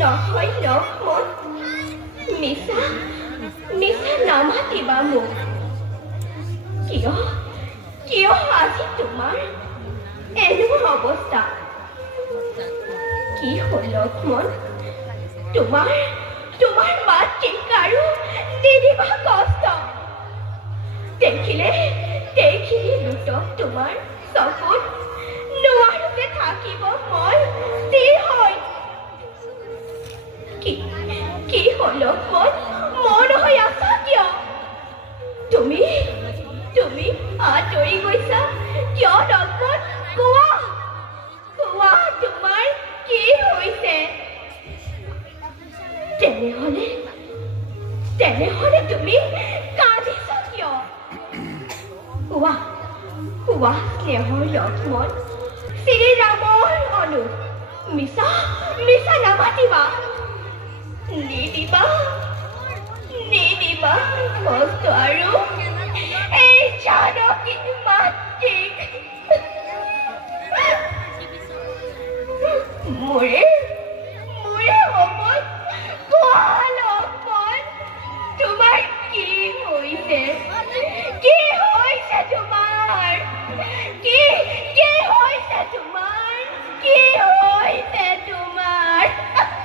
নহয় লক্ষ্মণ, মিছা মিছা নামাতিবা মোক। কিয় কিয় আজি তোমাৰ এনে অৱস্থা? কি হ'ল লক্ষ্মণ? তোমাৰ তোমাৰ মাতৃক আৰু নিদিবা কষ্ট। দেখিলে দুটক তোমাৰ চকুত নোৱাৰোতে থাকিব মই স্থিৰ হৈ। কি হ'ল লক্ষ্মণ? মন হৈ আছা কিয়? তুমি তুমি আঁতৰি গৈছা কিয় লক্ষ্মণ? কোৱা কোৱা তোমাৰ কি হৈছে? তেনেহলে তুমি কান্দিছা কিয়? কোৱা কোৱা স্নেহৰ লক্ষ্মণ, শ্ৰীৰামৰ অনুপ, মিছা মিছা নামাতিবা। নিদিবা কষ্ট আৰু এই জানকী মাতৃক। মোৰে